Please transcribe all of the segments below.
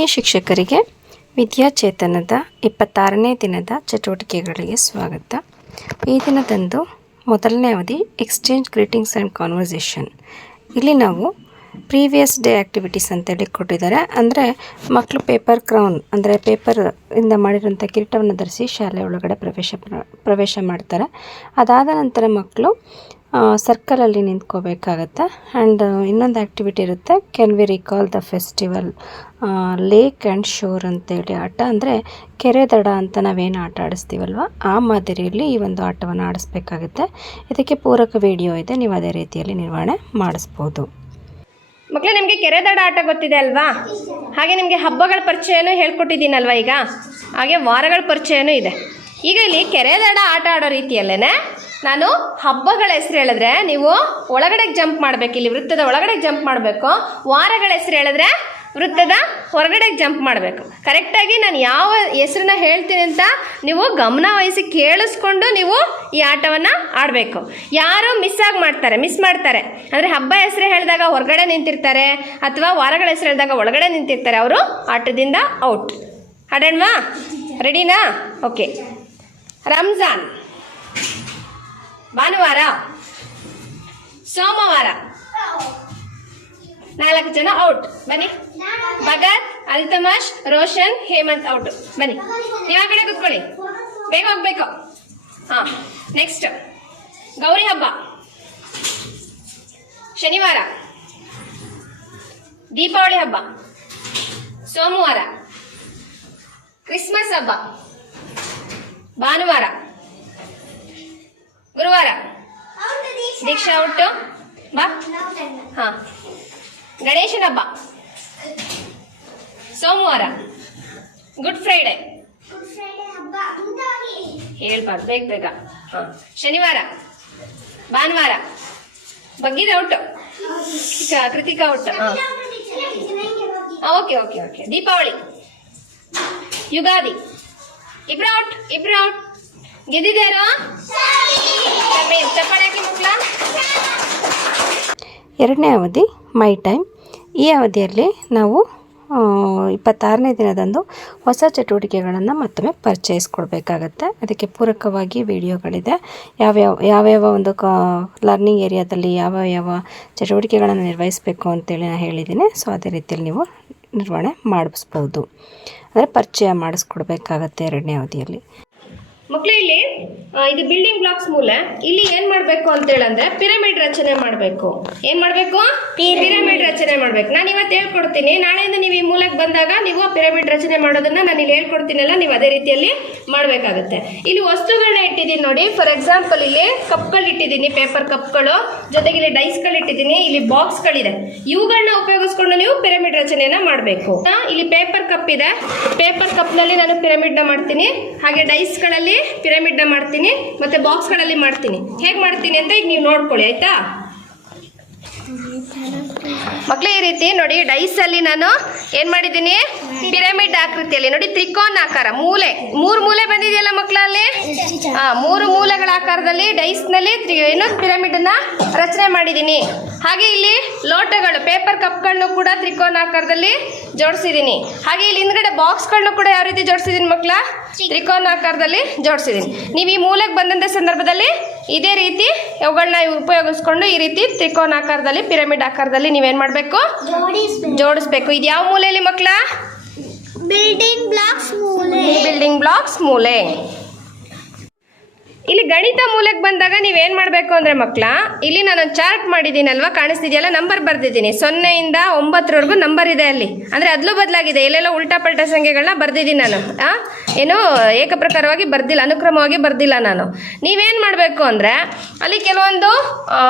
ಈ ಶಿಕ್ಷಕರಿಗೆ ವಿದ್ಯಾಚೇತನದ 26ನೇ ದಿನದ ಚಟುವಟಿಕೆಗಳಿಗೆ ಸ್ವಾಗತ. ಈ ದಿನದಂದು ಮೊದಲನೇ ಅವಧಿ ಎಕ್ಸ್ಚೇಂಜ್ ಗ್ರೀಟಿಂಗ್ಸ್ ಆ್ಯಂಡ್ ಕಾನ್ವರ್ಸೇಷನ್. ಇಲ್ಲಿ ನಾವು ಪ್ರೀವಿಯಸ್ ಡೇ ಆ್ಯಕ್ಟಿವಿಟೀಸ್ ಅಂತೇಳಿ ಕೊಟ್ಟಿದ್ದಾರೆ. ಅಂದರೆ ಮಕ್ಕಳು ಪೇಪರ್ ಕ್ರೌನ್ ಅಂದರೆ ಪೇಪರಿಂದ ಮಾಡಿರೋಂಥ ಕಿರೀಟವನ್ನು ಧರಿಸಿ ಶಾಲೆ ಒಳಗಡೆ ಪ್ರವೇಶ ಮಾಡ್ತಾರೆ. ಅದಾದ ನಂತರ ಮಕ್ಕಳು ಸರ್ಕಲಲ್ಲಿ ನಿಂತ್ಕೋಬೇಕಾಗತ್ತೆ. ಆ್ಯಂಡ್ ಇನ್ನೊಂದು ಆ್ಯಕ್ಟಿವಿಟಿ ಇರುತ್ತೆ, can we recall the festival lake and sure ಅಂತೇಳಿ ಆಟ. ಅಂದರೆ ಕೆರೆ ದಡ ಅಂತ ನಾವೇನು ಆಟ ಆಡಿಸ್ತೀವಲ್ವ, ಆ ಮಾದರಿಯಲ್ಲಿ ಈ ಒಂದು ಆಟವನ್ನು ಆಡಿಸ್ಬೇಕಾಗುತ್ತೆ. ಇದಕ್ಕೆ ಪೂರಕ ವಿಡಿಯೋ ಇದೆ, ನೀವು ಅದೇ ರೀತಿಯಲ್ಲಿ ನಿರ್ವಹಣೆ ಮಾಡಿಸ್ಬೋದು. ಮಕ್ಕಳು, ನಿಮಗೆ ಕೆರೆ ದಡ ಆಟ ಗೊತ್ತಿದೆ ಅಲ್ವಾ? ಹಾಗೆ ನಿಮಗೆ ಹಬ್ಬಗಳ ಪರಿಚಯನೂ ಹೇಳ್ಕೊಟ್ಟಿದ್ದೀನಲ್ವ ಈಗ, ಹಾಗೆ ವಾರಗಳ ಪರಿಚಯನೂ ಇದೆ. ಈಗ ಇಲ್ಲಿ ಕೆರೆ ದಡ ಆಟ ಆಡೋ ರೀತಿಯಲ್ಲೇ ನಾನು ಹಬ್ಬಗಳ ಹೆಸರು ಹೇಳಿದ್ರೆ ನೀವು ಒಳಗಡೆ ಜಂಪ್ ಮಾಡಬೇಕು, ಇಲ್ಲಿ ವೃತ್ತದ ಒಳಗಡೆ ಜಂಪ್ ಮಾಡಬೇಕು. ವಾರಗಳ ಹೆಸರು ಹೇಳಿದ್ರೆ ವೃತ್ತದ ಹೊರಗಡೆ ಜಂಪ್ ಮಾಡಬೇಕು. ಕರೆಕ್ಟಾಗಿ ನಾನು ಯಾವ ಹೆಸರನ್ನ ಹೇಳ್ತೀನಿ ಅಂತ ನೀವು ಗಮನ ವಹಿಸಿ ಕೇಳಿಸ್ಕೊಂಡು ನೀವು ಈ ಆಟವನ್ನು ಆಡಬೇಕು. ಯಾರು ಮಿಸ್ ಮಾಡ್ತಾರೆ ಅಂದರೆ ಹಬ್ಬ ಹೆಸರು ಹೇಳಿದಾಗ ಹೊರಗಡೆ ನಿಂತಿರ್ತಾರೆ ಅಥವಾ ವಾರಗಳ ಹೆಸರು ಹೇಳಿದಾಗ ಒಳಗಡೆ ನಿಂತಿರ್ತಾರೆ, ಅವರು ಆಟದಿಂದ ಔಟ್. ಆಡೋಣವಾ? ರೆಡಿನಾ? ಓಕೆ. ರಂಜಾನ್, ಭಾನುವಾರ, ಸೋಮವಾರ, 4 ಜನ ಔಟ್. ಬನ್ನಿ. ಭಗತ್, ಅಲ್ತಮಾಷ್, ರೋಷನ್, ಹೇಮಂತ್ ಔಟ್. ಬನ್ನಿ, ಯಾವ ಕಡೆ ಕೂತ್ಕೊಳ್ಳಿ, ಬೇಗ ಹೋಗ್ಬೇಕು. ಹಾಂ, ನೆಕ್ಸ್ಟ್ ಗೌರಿ ಹಬ್ಬ, ಶನಿವಾರ. ದೀಪಾವಳಿ ಹಬ್ಬ ಸೋಮವಾರ. ಕ್ರಿಸ್ಮಸ್ ಹಬ್ಬ ಭಾನುವಾರ. ಗುರುವಾರ ದೀಕ್ಷಾ ಔಟ್. ಬಾ. ಹಾಂ, ಗಣೇಶನ ಹಬ್ಬ ಸೋಮವಾರ. ಗುಡ್ ಫ್ರೈಡೆ ಹೇಳ್ಬಾರ್ದು, ಬೇಗ. ಹಾಂ, ಶನಿವಾರ. ಭಾನುವಾರ ಬಗ್ಗಿದ ಔಟ್. ಕೃತಿಕಾ ಔಟ್. ಹಾಂ, ಓಕೆ. ದೀಪಾವಳಿ, ಯುಗಾದಿ. ಇಬ್ರು ಔಟ್. ಗೆದ್ದಿದ್ದಾರಾ? ಚಪ್ಪಾಳೆ ಹಾಕಿ ಮಕ್ಕಳ. ಎರಡನೇ ಅವಧಿ ಮೈ ಟೈಮ್. ಈ ಅವಧಿಯಲ್ಲಿ ನಾವು 26ನೇ ದಿನದಂದು ಹೊಸ ಚಟುವಟಿಕೆಗಳನ್ನು ಮತ್ತೊಮ್ಮೆ ಪರಿಚಯಿಸ್ಕೊಡ್ಬೇಕಾಗತ್ತೆ. ಅದಕ್ಕೆ ಪೂರಕವಾಗಿ ವಿಡಿಯೋಗಳಿದೆ, ಯಾವ್ಯಾವ ಒಂದು ಲರ್ನಿಂಗ್ ಏರಿಯಾದಲ್ಲಿ ಯಾವ ಚಟುವಟಿಕೆಗಳನ್ನು ನಿರ್ವಹಿಸಬೇಕು ಅಂತೇಳಿ ನಾನು ಹೇಳಿದ್ದೀನಿ. ಸೊ ಅದೇ ರೀತಿಯಲ್ಲಿ ನೀವು ನಿರ್ವಹಣೆ ಮಾಡಿಸ್ಬೋದು, ಅಂದರೆ ಪರಿಚಯ ಮಾಡಿಸ್ಕೊಡ್ಬೇಕಾಗತ್ತೆ ಎರಡನೇ ಅವಧಿಯಲ್ಲಿ. ಮಕ್ಕಳು, ಇಲ್ಲಿ ಇದು ಬಿಲ್ಡಿಂಗ್ ಬ್ಲಾಕ್ಸ್ ಮೂಲೆ. ಇಲ್ಲಿ ಏನ್ ಮಾಡ್ಬೇಕು ಅಂತ ಹೇಳಂದ್ರೆ ಪಿರಮಿಡ್ ರಚನೆ ಮಾಡಬೇಕು. ಏನ್ ಮಾಡಬೇಕು? ಪಿರಮಿಡ್ ರಚನೆ ಮಾಡ್ಬೇಕು. ನಾನು ಇವತ್ತು ಹೇಳ್ಕೊಡ್ತೀನಿ. ನಾಳೆಯಿಂದ ನೀವು ಈ ಮೂಲಕ್ಕೆ ಬಂದಾಗ ನೀವು ಪಿರಮಿಡ್ ರಚನೆ ಮಾಡೋದನ್ನ ನಾನು ಇಲ್ಲಿ ಹೇಳ್ಕೊಡ್ತೀನಲ್ಲ, ನೀವು ಅದೇ ರೀತಿಯಲ್ಲಿ ಮಾಡಬೇಕಾಗುತ್ತೆ. ಇಲ್ಲಿ ವಸ್ತುಗಳನ್ನ ಇಟ್ಟಿದ್ದೀನಿ ನೋಡಿ. ಫಾರ್ ಎಕ್ಸಾಂಪಲ್ ಇಲ್ಲಿ ಕಪ್ಗಳು ಇಟ್ಟಿದ್ದೀನಿ, ಪೇಪರ್ ಕಪ್ಗಳು, ಜೊತೆಗೆ ಇಲ್ಲಿ ಡೈಸ್ಗಳು ಇಟ್ಟಿದ್ದೀನಿ, ಇಲ್ಲಿ ಬಾಕ್ಸ್ಗಳಿದೆ. ಇವುಗಳನ್ನ ಉಪಯೋಗಿಸ್ಕೊಂಡು ನೀವು ಪಿರಮಿಡ್ ರಚನೆಯನ್ನ ಮಾಡಬೇಕು. ಇಲ್ಲಿ ಪೇಪರ್ ಕಪ್ ಇದೆ, ಪೇಪರ್ ಕಪ್ನಲ್ಲಿ ನಾನು ಪಿರಮಿಡ್ನ ಮಾಡ್ತೀನಿ. ಹಾಗೆ ಡೈಸ್ಗಳಲ್ಲಿ ಪಿರಮಿಡ್ನ ಮಾಡ್ತೀನಿ, ಮತ್ತೆ ಬಾಕ್ಸ್ಗಳಲ್ಲಿ ಮಾಡ್ತೀನಿ. ಹೇಗೆ ಮಾಡ್ತೀನಿ ಅಂತ ಈಗ ನೀವು ನೋಡ್ಕೊಳ್ಳಿ, ಆಯ್ತಾ ಮಕ್ಕಳು? ಈ ರೀತಿ ನೋಡಿ, ಡೈಸ್ ಅಲ್ಲಿ ನಾನು ಏನ್ ಮಾಡಿದ್ದೀನಿ, ಪಿರಮಿಡ್ ಆಕೃತಿಯಲ್ಲಿ ನೋಡಿ, ತ್ರಿಕೋನಾಕಾರ ಮೂರು ಮೂಲೆ ಬಂದಿದೆಯಲ್ಲ ಮಕ್ಕಳಲ್ಲಿ. 3 ಮೂಲೆಗಳ ಆಕಾರದಲ್ಲಿ ಡೈಸ್ ನಲ್ಲಿ ಪಿರಮಿಡ್ ಅನ್ನ ರಚನೆ ಮಾಡಿದ್ದೀನಿ. ಹಾಗೆ ಇಲ್ಲಿ ಲೋಟಗಳು, ಪೇಪರ್ ಕಪ್ಗಳನ್ನು ಕೂಡ ತ್ರಿಕೋನಾಕಾರದಲ್ಲಿ ಜೋಡಿಸಿದ್ದೀನಿ. ಹಾಗೆ ಇಲ್ಲಿ ಹಿಂದ್ಗಡೆ ಬಾಕ್ಸ್ಗಳನ್ನು ಕೂಡ ಯಾವ ರೀತಿ ಜೋಡಿಸಿದ್ದೀನಿ ಮಕ್ಕಳ? ತ್ರಿಕೋನಾಕಾರದಲ್ಲಿ ಜೋಡಿಸಿದ್ದೀನಿ. ನೀವು ಈ ಮೂಲಕ್ಕೆ ಬಂದಂಥ ಸಂದರ್ಭದಲ್ಲಿ ಇದೇ ರೀತಿ ಅವುಗಳನ್ನ ಉಪಯೋಗಿಸ್ಕೊಂಡು ಈ ರೀತಿ ತ್ರಿಕೋನಾಕಾರದಲ್ಲಿ ಪಿರಮಿಡ್ ಆಕಾರದಲ್ಲಿ ನೀವೇನ್ ಮಾಡಬೇಕು? ಜೋಡಿಸ್ಬೇಕು. ಇದು ಯಾವ ಮೂಲೆಯಲ್ಲಿ ಮಕ್ಕಳ? ಬಿಲ್ಡಿಂಗ್ ಬ್ಲಾಕ್ಸ್ ಮೂಲೆ. ಇಲ್ಲಿ ಗಣಿತ ಮೂಲಕ್ಕೆ ಬಂದಾಗ ನೀವೇನು ಮಾಡಬೇಕು ಅಂದರೆ ಮಕ್ಕಳ, ಇಲ್ಲಿ ನಾನು ಚಾರ್ಟ್ ಮಾಡಿದ್ದೀನಲ್ವ, ಕಾಣಿಸ್ತಿದೆಯಲ್ಲ, ನಂಬರ್ ಬರೆದಿದ್ದೀನಿ. 0 ಇಂದ 9 ನಂಬರ್ ಇದೆ ಅಲ್ಲಿ. ಅಂದರೆ ಅದಲು ಬದಲಾಗಿದೆ, ಎಲ್ಲೆಲ್ಲ ಉಲ್ಟಾ ಪಲ್ಟಾ ಸಂಖ್ಯೆಗಳನ್ನ ಬರೆದಿದ್ದೀನಿ ನಾನು. ಏನು ಏಕಪ್ರಕಾರವಾಗಿ ಬರ್ದಿಲ್ಲ, ಅನುಕ್ರಮವಾಗಿ ಬರ್ದಿಲ್ಲ ನಾನು. ನೀವೇನು ಮಾಡಬೇಕು ಅಂದರೆ ಅಲ್ಲಿ ಕೆಲವೊಂದು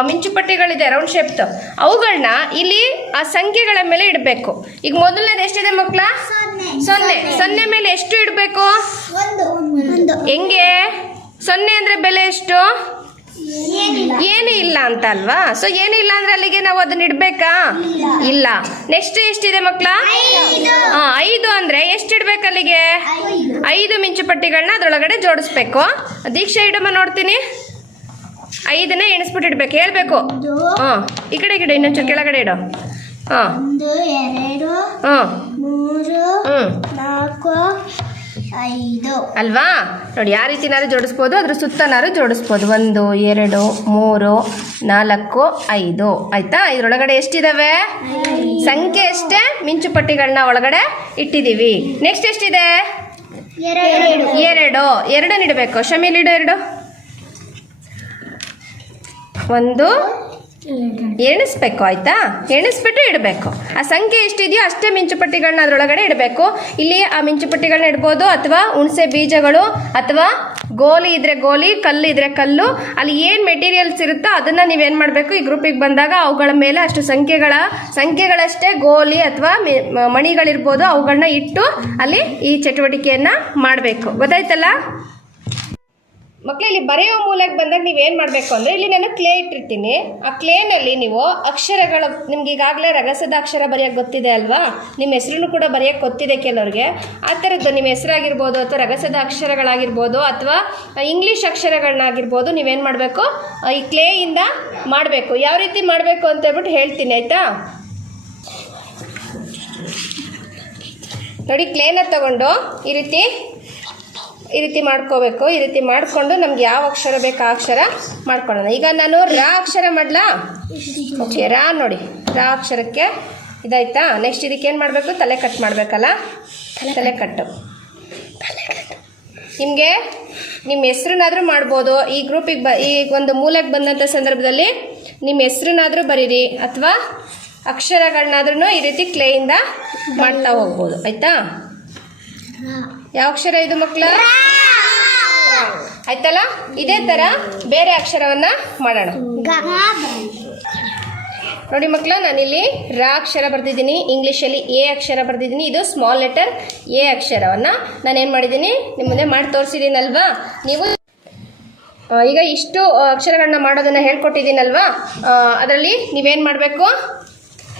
ಮಿಂಚುಪಟ್ಟಿಗಳಿದೆ, ರೌಂಡ್ ಶೇಪ್ದು, ಅವುಗಳನ್ನ ಇಲ್ಲಿ ಆ ಸಂಖ್ಯೆಗಳ ಮೇಲೆ ಇಡಬೇಕು. ಈಗ ಮೊದಲನೇದು ಎಷ್ಟಿದೆ ಮಕ್ಕಳ? 0 ಮೇಲೆ ಎಷ್ಟು ಇಡಬೇಕು? ಹೆಂಗೆ? 0 ಅಂದರೆ ಬೆಲೆ ಎಷ್ಟು? ಏನು ಇಲ್ಲ ಅಂತ ಅಲ್ವಾ? ಸೊ ಏನು ಇಲ್ಲ ಅಂದ್ರೆ ಅಲ್ಲಿಗೆ ನಾವು ಅದನ್ನ ಇಡ್ಬೇಕಾ? ಇಲ್ಲ. ನೆಕ್ಸ್ಟ್ ಎಷ್ಟಿದೆ ಮಕ್ಕಳ? 5 ಅಂದ್ರೆ ಎಷ್ಟು ಇಡ್ಬೇಕು ಅಲ್ಲಿಗೆ? 5 ಮಿಂಚುಪಟ್ಟಿಗಳನ್ನ ಅದರೊಳಗಡೆ ಜೋಡಿಸ್ಬೇಕು. ದೀಕ್ಷಾ ಇಡಮ್ಮ ನೋಡ್ತೀನಿ. 5ನೇ ಎಣಿಸ್ಬಿಟ್ಟು ಇಡ್ಬೇಕು, ಹೇಳ್ಬೇಕು. ಈ ಕಡೆ ಇನ್ನೊಂಚೂರು ಕೆಳಗಡೆ ಇಡು. 1 2 3 4 5 ಅಲ್ವಾ? ನೋಡಿ, ಯಾವ ರೀತಿನಾದ್ರು ಜೋಡಿಸ್ಬೋದು, ಅದ್ರ ಸುತ್ತನಾದ್ರು ಜೋಡಿಸ್ಬೋದು. 1 2 3 4 5 ಆಯ್ತಾ? ಇದ್ರೊಳಗಡೆ ಎಷ್ಟಿದಾವೆ? ಸಂಖ್ಯೆ ಎಷ್ಟೇ? ಮಿಂಚುಪಟ್ಟಿಗಳನ್ನ ಒಳಗಡೆ ಇಟ್ಟಿದ್ದೀವಿ. ನೆಕ್ಸ್ಟ್ ಎಷ್ಟಿದೆ? 2 ಇಡಬೇಕು. ಶಮೀಲ್ ಇಡು 2. 1 ಎಣಿಸ್ಬೇಕು, ಆಯ್ತಾ? ಎಣಿಸ್ಬಿಟ್ಟು ಇಡಬೇಕು. ಆ ಸಂಖ್ಯೆ ಎಷ್ಟಿದೆಯೋ ಅಷ್ಟೇ ಮಿಂಚುಪಟ್ಟಿಗಳನ್ನ ಅದರೊಳಗಡೆ ಇಡಬೇಕು. ಇಲ್ಲಿ ಆ ಮಿಂಚುಪಟ್ಟಿಗಳನ್ನ ಇಡ್ಬೋದು, ಅಥವಾ ಹುಣಸೆ ಬೀಜಗಳು, ಅಥವಾ ಗೋಲಿ ಇದ್ರೆ ಗೋಲಿ, ಕಲ್ಲು ಇದ್ರೆ ಕಲ್ಲು. ಅಲ್ಲಿ ಏನು ಮೆಟೀರಿಯಲ್ಸ್ ಇರುತ್ತೋ ಅದನ್ನು ನೀವೇನು ಮಾಡಬೇಕು, ಈ ಗ್ರೂಪಿಗೆ ಬಂದಾಗ ಅವುಗಳ ಮೇಲೆ ಅಷ್ಟು ಸಂಖ್ಯೆಗಳಷ್ಟೇ ಗೋಲಿ ಅಥವಾ ಮಣಿಗಳಿರ್ಬೋದು, ಅವುಗಳನ್ನ ಇಟ್ಟು ಅಲ್ಲಿ ಈ ಚಟುವಟಿಕೆಯನ್ನು ಮಾಡಬೇಕು. ಗೊತ್ತಾಯ್ತಲ್ಲ ಮಕ್ಕಳು? ಇಲ್ಲಿ ಬರೆಯೋ ಮೂಲಕ ಬಂದಾಗ ನೀವೇನು ಮಾಡಬೇಕು ಅಂದರೆ, ಇಲ್ಲಿ ನಾನು ಕ್ಲೇ ಇಟ್ಟಿರ್ತೀನಿ. ಆ ಕ್ಲೇನಲ್ಲಿ ನೀವು ಅಕ್ಷರಗಳು, ನಿಮ್ಗೆ ಈಗಾಗಲೇ ರಗಸದ ಅಕ್ಷರ ಬರೆಯೋಕ್ಕೆ ಗೊತ್ತಿದೆ ಅಲ್ವಾ? ನಿಮ್ಮ ಹೆಸರನ್ನು ಕೂಡ ಬರೆಯೋಕ್ಕೆ ಗೊತ್ತಿದೆ ಕೆಲವ್ರಿಗೆ. ಆ ಥರದ್ದು ನಿಮ್ಮ ಹೆಸರಾಗಿರ್ಬೋದು, ಅಥವಾ ರಗಸದ ಅಕ್ಷರಗಳಾಗಿರ್ಬೋದು, ಅಥವಾ ಇಂಗ್ಲೀಷ್ ಅಕ್ಷರಗಳನ್ನಾಗಿರ್ಬೋದು, ನೀವೇನು ಮಾಡಬೇಕು, ಈ ಕ್ಲೇಯಿಂದ ಮಾಡಬೇಕು. ಯಾವ ರೀತಿ ಮಾಡಬೇಕು ಅಂತ ಹೇಳ್ಬಿಟ್ಟು ಹೇಳ್ತೀನಿ, ಆಯಿತಾ? ನೋಡಿ, ಕ್ಲೇನ ತಗೊಂಡು ಈ ರೀತಿ ಮಾಡ್ಕೋಬೇಕು. ಈ ರೀತಿ ಮಾಡಿಕೊಂಡು ನಮ್ಗೆ ಯಾವ ಅಕ್ಷರ ಬೇಕು ಆ ಅಕ್ಷರ ಮಾಡ್ಕೊಳ್ಳೋಣ. ಈಗ ನಾನು ರಾ ಅಕ್ಷರ ಮಾಡಲಾ? ಓಕೆ, ರಾ ನೋಡಿ, ರಾ ಅಕ್ಷರಕ್ಕೆ ಇದಾಯ್ತಾ? ನೆಕ್ಸ್ಟ್ ಇದಕ್ಕೇನು ಮಾಡಬೇಕು? ತಲೆ ಕಟ್ ಮಾಡಬೇಕಲ್ಲ, ತಲೆ ಕಟ್ಟು. ನಿಮಗೆ ನಿಮ್ಮ ಹೆಸ್ರನ್ನಾದರೂ ಮಾಡ್ಬೋದು. ಈ ಗ್ರೂಪಿಗೆ ಈ ಒಂದು ಮೂಲಕ್ಕೆ ಬಂದಂಥ ಸಂದರ್ಭದಲ್ಲಿ ನಿಮ್ಮ ಹೆಸ್ರನ್ನಾದರೂ ಬರೀರಿ, ಅಥವಾ ಅಕ್ಷರಗಳನ್ನಾದ್ರೂ ಈ ರೀತಿ ಕ್ಲೇಯಿಂದ ಮಾಡ್ತಾ ಹೋಗ್ಬೋದು, ಆಯಿತಾ? ಯಾವ ಅಕ್ಷರ ಇದು ಮಕ್ಕಳ? ಆಯ್ತಲ್ಲ? ಇದೇ ಥರ ಬೇರೆ ಅಕ್ಷರವನ್ನು ಮಾಡೋಣ. ನೋಡಿ ಮಕ್ಕಳ, ನಾನಿಲ್ಲಿ ರಾ ಅಕ್ಷರ ಬರ್ತಿದ್ದೀನಿ, ಇಂಗ್ಲೀಷಲ್ಲಿ ಎ ಅಕ್ಷರ ಬರ್ತಿದ್ದೀನಿ. ಇದು ಸ್ಮಾಲ್ ಲೆಟರ್ ಎ ಅಕ್ಷರವನ್ನು ನಾನೇನು ಮಾಡಿದ್ದೀನಿ, ನಿಮ್ಮ ಮುಂದೆ ಮಾಡಿ ತೋರಿಸಿದ್ದೀನಲ್ವಾ? ನೀವು ಈಗ ಇಷ್ಟು ಅಕ್ಷರಗಳನ್ನ ಮಾಡೋದನ್ನು ಹೇಳ್ಕೊಟ್ಟಿದ್ದೀನಲ್ವಾ? ಅದರಲ್ಲಿ ನೀವೇನು ಮಾಡಬೇಕು,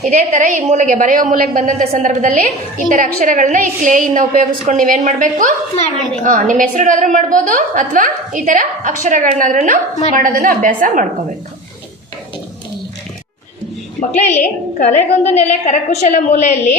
ಇದೇ ಥರ ಈ ಬರೆಯೋ ಮೂಲೆಗೆ ಬಂದಂಥ ಸಂದರ್ಭದಲ್ಲಿ ಈ ಥರ ಅಕ್ಷರಗಳನ್ನ ಈ ಕ್ಲೇಯಿಂದ ಉಪಯೋಗಿಸ್ಕೊಂಡು ನೀವೇನು ಮಾಡಬೇಕು, ನಿಮ್ಮ ಹೆಸರುನಾದ್ರೂ ಮಾಡ್ಬೋದು, ಅಥವಾ ಈ ಥರ ಅಕ್ಷರಗಳನ್ನಾದ್ರೂ ಮಾಡೋದನ್ನು ಅಭ್ಯಾಸ ಮಾಡ್ಕೋಬೇಕು. ಮಕ್ಕಳೇ, ಇಲ್ಲಿ ಕಲೆಗೊಂದು ನೆಲೆ ಕರಕುಶಲ ಮೂಲೆಯಲ್ಲಿ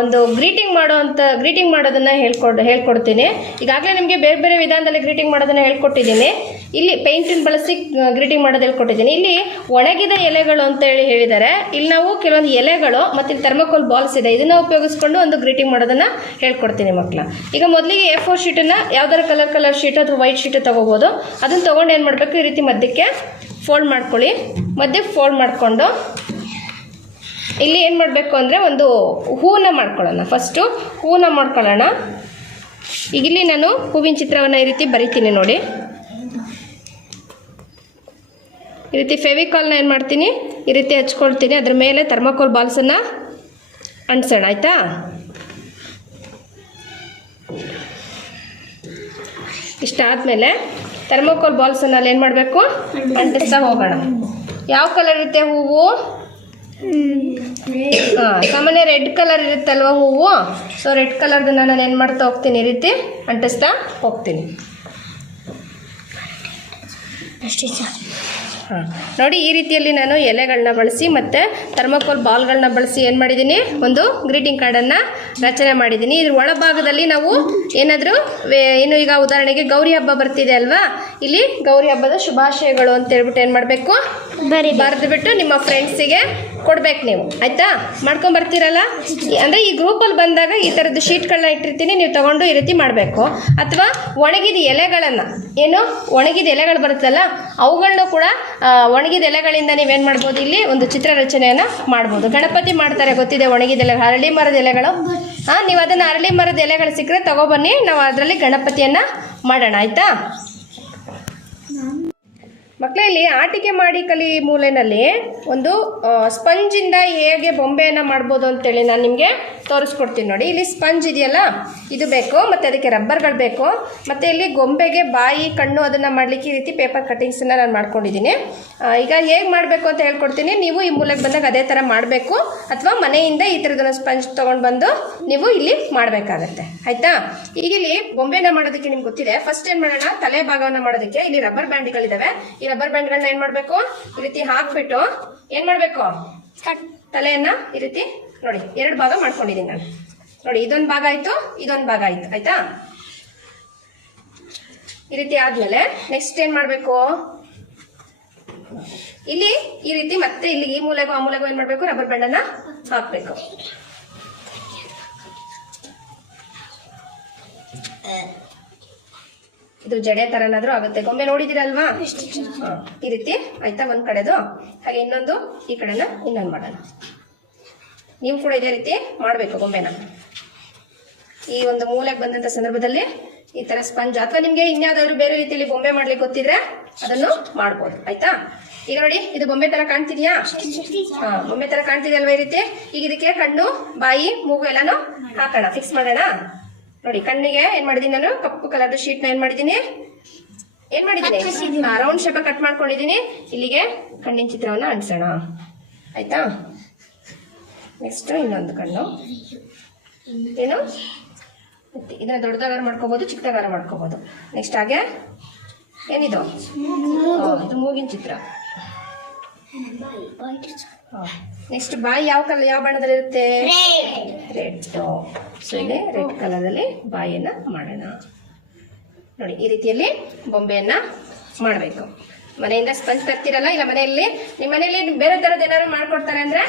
ಒಂದು ಗ್ರೀಟಿಂಗ್ ಮಾಡೋದನ್ನು ಹೇಳ್ಕೊಡ್ತೀನಿ. ಈಗಾಗಲೇ ನಿಮಗೆ ಬೇರೆ ಬೇರೆ ವಿಧಾನದಲ್ಲಿ ಗ್ರೀಟಿಂಗ್ ಮಾಡೋದನ್ನು ಹೇಳ್ಕೊಟ್ಟಿದ್ದೀನಿ. ಇಲ್ಲಿ ಪೇಂಟನ್ನು ಬಳಸಿ ಗ್ರೀಟಿಂಗ್ ಮಾಡೋದು ಹೇಳ್ಕೊಟ್ಟಿದ್ದೀನಿ. ಇಲ್ಲಿ ಒಣಗಿದ ಎಲೆಗಳು ಅಂತೇಳಿ ಹೇಳಿದ್ದಾರೆ. ಇಲ್ಲಿ ನಾವು ಕೆಲವೊಂದು ಎಲೆಗಳು ಮತ್ತು ಇಲ್ಲಿ ಥರ್ಮೋಕೋಲ್ ಬಾಲ್ಸ್ ಇದೆ, ಇದನ್ನು ಉಪಯೋಗಿಸ್ಕೊಂಡು ಒಂದು ಗ್ರೀಟಿಂಗ್ ಮಾಡೋದನ್ನು ಹೇಳ್ಕೊಡ್ತೀನಿ ಮಕ್ಕಳ. ಈಗ ಮೊದಲಿಗೆ A4 ಶೀಟನ್ನು ಯಾವ್ದಾರು ಕಲರ್ ಶೀಟ್ ಅಥವಾ ವೈಟ್ ಶೀಟ್ ತೊಗೋಬೋದು. ಅದನ್ನು ತೊಗೊಂಡು ಏನು ಮಾಡಬೇಕು, ಈ ರೀತಿ ಮಧ್ಯಕ್ಕೆ ಫೋಲ್ಡ್ ಮಾಡ್ಕೊಳ್ಳಿ. ಮಧ್ಯಕ್ಕೆ ಫೋಲ್ಡ್ ಮಾಡಿಕೊಂಡು ಇಲ್ಲಿ ಏನು ಮಾಡಬೇಕು ಅಂದರೆ ಒಂದು ಹೂವನ್ನ ಮಾಡ್ಕೊಳ್ಳೋಣ. ಫಸ್ಟು ಹೂವನ್ನ ಮಾಡ್ಕೊಳ್ಳೋಣ. ಈಗ ಇಲ್ಲಿ ನಾನು ಹೂವಿನ ಚಿತ್ರವನ್ನು ಈ ರೀತಿ ಬರಿತೀನಿ ನೋಡಿ. ಈ ರೀತಿ ಫೆವಿಕಾಲ್ನ ಏನು ಮಾಡ್ತೀನಿ, ಈ ರೀತಿ ಹಚ್ಕೊಳ್ತೀನಿ. ಅದ್ರ ಮೇಲೆ ಥರ್ಮೋಕೋಲ್ ಬಾಲ್ಸನ್ನು ಅಂಟಿಸೋಣ, ಆಯಿತಾ? ಇಷ್ಟಾದಮೇಲೆ ಥರ್ಮೋಕೋಲ್ ಬಾಲ್ಸನ್ನು ಅಲ್ಲಿ ಏನು ಮಾಡಬೇಕು, ಅಂಟಿಸ್ತಾ ಹೋಗೋಣ. ಯಾವ ಕಲರ್ ಇರುತ್ತೆ ಹೂವು? ಸಾಮಾನ್ಯ ರೆಡ್ ಕಲರ್ ಇರುತ್ತಲ್ವ ಹೂವು. ಸೊ ರೆಡ್ ಕಲರ್ದನ್ನು ನಾನು ಏನು ಮಾಡ್ತಾ ಹೋಗ್ತೀನಿ, ಈ ರೀತಿ ಅಂಟಿಸ್ತಾ ಹೋಗ್ತೀನಿ. ನೋಡಿ, ಈ ರೀತಿಯಲ್ಲಿ ನಾನು ಎಲೆಗಳನ್ನ ಬಳಸಿ ಮತ್ತು ಥರ್ಮೋಕೋಲ್ ಬಾಲ್ಗಳನ್ನ ಬಳಸಿ ಏನು ಮಾಡಿದ್ದೀನಿ, ಒಂದು ಗ್ರೀಟಿಂಗ್ ಕಾರ್ಡನ್ನು ರಚನೆ ಮಾಡಿದ್ದೀನಿ. ಇದ್ರ ಒಳಭಾಗದಲ್ಲಿ ನಾವು ಏನಾದರೂ ಏನು, ಈಗ ಉದಾಹರಣೆಗೆ ಗೌರಿ ಹಬ್ಬ ಬರ್ತಿದೆ ಅಲ್ವಾ, ಇಲ್ಲಿ ಗೌರಿ ಹಬ್ಬದ ಶುಭಾಶಯಗಳು ಅಂತ ಹೇಳ್ಬಿಟ್ಟು ಏನು ಮಾಡಬೇಕು, ಬರೆದುಬಿಟ್ಟು ನಿಮ್ಮ ಫ್ರೆಂಡ್ಸಿಗೆ ಕೊಡ್ಬೇಕು ನೀವು, ಆಯಿತಾ? ಮಾಡ್ಕೊಂಬರ್ತೀರಲ್ಲ. ಅಂದರೆ ಈ ಗ್ರೂಪಲ್ಲಿ ಬಂದಾಗ ಈ ಥರದ್ದು ಶೀಟ್ಗಳನ್ನ ಇಟ್ಟಿರ್ತೀನಿ, ನೀವು ತೊಗೊಂಡು ಈ ರೀತಿ ಮಾಡಬೇಕು. ಅಥವಾ ಒಣಗಿದ ಎಲೆಗಳನ್ನು, ಒಣಗಿದ ಎಲೆಗಳು ಬರುತ್ತಲ್ಲ, ಅವುಗಳನ್ನೂ ಕೂಡ ಒಣಗಿದ ಎಲೆಗಳಿಂದ ನೀವೇನು ಮಾಡ್ಬೋದು, ಇಲ್ಲಿ ಒಂದು ಚಿತ್ರ ರಚನೆಯನ್ನು ಮಾಡ್ಬೋದು. ಗಣಪತಿ ಮಾಡ್ತಾರೆ, ಗೊತ್ತಿದೆ, ಒಣಗಿದ ಎಲೆ, ಅರಳಿ ಮರದ ಎಲೆಗಳು. ನೀವು ಅದನ್ನು ಅರಳಿ ಮರದ ಎಲೆಗಳು ಸಿಕ್ಕರೆ ತಗೊಬನ್ನಿ, ನಾವು ಅದರಲ್ಲಿ ಗಣಪತಿಯನ್ನು ಮಾಡೋಣ, ಆಯಿತಾ? ಮಕ್ಕಳಲ್ಲಿ ಆಟಿಕೆ ಮಾಡಿ ಕಲಿ ಮೂಲೆಯಲ್ಲಿ ಒಂದು ಸ್ಪಂಜಿಂದ ಹೇಗೆ ಬೊಂಬೆಯನ್ನು ಮಾಡ್ಬೋದು ಅಂತೇಳಿ ನಾನು ನಿಮಗೆ ತೋರಿಸ್ಕೊಡ್ತೀನಿ ನೋಡಿ. ಇಲ್ಲಿ ಸ್ಪಂಜ್ ಇದೆಯಲ್ಲ, ಇದು ಬೇಕು, ಮತ್ತು ಅದಕ್ಕೆ ರಬ್ಬರ್ಗಳು ಬೇಕು, ಮತ್ತು ಇಲ್ಲಿ ಗೊಂಬೆಗೆ ಬಾಯಿ ಕಣ್ಣು ಅದನ್ನು ಮಾಡಲಿಕ್ಕೆ ಈ ರೀತಿ ಪೇಪರ್ ಕಟ್ಟಿಂಗ್ಸನ್ನು ನಾನು ಮಾಡ್ಕೊಂಡಿದ್ದೀನಿ. ಈಗ ಹೇಗೆ ಮಾಡಬೇಕು ಅಂತ ಹೇಳ್ಕೊಡ್ತೀನಿ, ನೀವು ಈ ಮೂಲೆಗೆ ಬಂದಾಗ ಅದೇ ಥರ ಮಾಡಬೇಕು, ಅಥವಾ ಮನೆಯಿಂದ ಈ ಥರದನ್ನು ಸ್ಪಂಜ್ ತೊಗೊಂಡು ಬಂದು ನೀವು ಇಲ್ಲಿ ಮಾಡಬೇಕಾಗತ್ತೆ, ಆಯಿತಾ? ಈಗ ಇಲ್ಲಿ ಬೊಂಬೆನ ಮಾಡೋದಕ್ಕೆ ನಿಮ್ಗೆ ಗೊತ್ತಿದೆ. ಫಸ್ಟ್ ಏನು ಮಾಡೋಣ, ತಲೆ ಭಾಗವನ್ನು ಮಾಡೋದಕ್ಕೆ ಇಲ್ಲಿ ರಬ್ಬರ್ ಬ್ಯಾಂಡ್ಗಳಿದ್ದಾವೆ. ಈ ರಬ್ಬರ್ ಬ್ಯಾಂಡ್ಗಳನ್ನ ಏನು ಮಾಡಬೇಕು, ಈ ರೀತಿ ಹಾಕ್ಬಿಟ್ಟು ಏನು ಮಾಡಬೇಕು, ತಲೆಯನ್ನು ಈ ರೀತಿ ನೋಡಿ 2 ಭಾಗ ಮಾಡ್ಕೊಂಡಿದ್ದೀನಿ ನಾನು. ನೋಡಿ ಇದೊಂದು ಭಾಗ ಆಯ್ತು, ಇದೊಂದು ಭಾಗ ಆಯ್ತು. ಆಯ್ತಾ? ಈ ರೀತಿ ಆದ್ಮೇಲೆ ನೆಕ್ಸ್ಟ್ ಏನ್ ಮಾಡ್ಬೇಕು, ಇಲ್ಲಿ ಈ ರೀತಿ ಮತ್ತೆ ಇಲ್ಲಿ ಈ ಮೂಲೆಗೂ ಆ ಮೂಲೆಗೂ ಏನ್ ಮಾಡ್ಬೇಕು, ರಬ್ಬರ್ ಬ್ಯಾಂಡ್ ಅನ್ನ ಹಾಕ್ಬೇಕು. ಇದು ಜಡೆ ತರನಾದ್ರೂ ಆಗುತ್ತೆ. ಗೊಂಬೆ ನೋಡಿದಿರಲ್ವಾ? ಈ ರೀತಿ ಆಯ್ತಾ, ಒಂದ್ ಕಡೆದು. ಹಾಗೆ ಇನ್ನೊಂದು ಈ ಕಡೆನ ಇನ್ನೊಂದು ಮಾಡೋಣ. ನೀವು ಕೂಡ ಇದೇ ರೀತಿ ಮಾಡ್ಬೇಕು ಗೊಂಬೆನ. ಈ ಒಂದು ಮೂಲೆಗೆ ಬಂದಂತ ಸಂದರ್ಭದಲ್ಲಿ ಈ ತರ ಸ್ಪಂಜ್ ಅಥವಾ ನಿಮ್ಗೆ ಇನ್ಯಾವ್ದಾದ್ರು ಬೇರೆ ರೀತಿಯಲ್ಲಿ ಬೊಂಬೆ ಮಾಡ್ಲಿಕ್ಕೆ ಗೊತ್ತಿದ್ರೆ ಅದನ್ನು ಮಾಡ್ಬೋದು. ಆಯ್ತಾ? ಈಗ ನೋಡಿ, ಇದು ಬೊಂಬೆ ತರ ಕಾಣ್ತಿದ್ಯಾ? ಬೊಂಬೆ ತರ ಕಾಣ್ತಿದ್ಯಲ್ವಾ ಈ ರೀತಿ? ಈಗ ಇದಕ್ಕೆ ಕಣ್ಣು, ಬಾಯಿ, ಮೂಗು ಎಲ್ಲಾನು ಹಾಕೋಣ, ಫಿಕ್ಸ್ ಮಾಡೋಣ. ನೋಡಿ, ಕಣ್ಣಿಗೆ ಏನ್ ಮಾಡಿದೀನಿ ನಾನು, ಕಪ್ಪು ಕಲರ್ ಶೀಟ್ ನ ಏನ್ ಮಾಡಿದೀನಿ ರೌಂಡ್ ಶೇಪ್ ಕಟ್ ಮಾಡ್ಕೊಂಡಿದೀನಿ. ಇಲ್ಲಿಗೆ ಕಣ್ಣಿನ ಚಿತ್ರವನ್ನ ಅಂಟಿಸೋಣ. ಆಯ್ತಾ? ನೆಕ್ಸ್ಟ್ ಇನ್ನೊಂದು ಕಣ್ಣು, ಏನು ಇದನ್ನ ದೊಡ್ಡದಾಗಾರ ಮಾಡ್ಕೋಬಹುದು, ಚಿಕ್ಕದಾಗಾರ ಮಾಡ್ಕೋಬಹುದು. ನೆಕ್ಸ್ಟ್ ಹಾಗೆ ಏನಿದು, ಇದು ಮೂಗಿನ ಚಿತ್ರ. ನೆಕ್ಸ್ಟ್ ಬಾಯಿ ಯಾವ ಬಣ್ಣದಲ್ಲಿ ಇರುತ್ತೆ? ರೆಡ್. ಸೊ ಇಲ್ಲಿ ರೆಡ್ ಕಲರ್ ಅಲ್ಲಿ ಬಾಯಿಯನ್ನ ಮಾಡೋಣ. ನೋಡಿ, ಈ ರೀತಿಯಲ್ಲಿ ಬೊಂಬೆಯನ್ನ ಮಾಡಬೇಕು. ಮನೆಯಿಂದ ಸ್ಪಂಜ್ ತರ್ತಿರಲ್ಲ, ಇಲ್ಲ ಮನೆಯಲ್ಲಿ ನಿಮ್ಮ ಮನೆಯಲ್ಲಿ ಬೇರೆ ತರದ್ ಏನಾದ್ರು ಮಾಡ್ಕೊಡ್ತಾರೆ ಅಂದ್ರೆ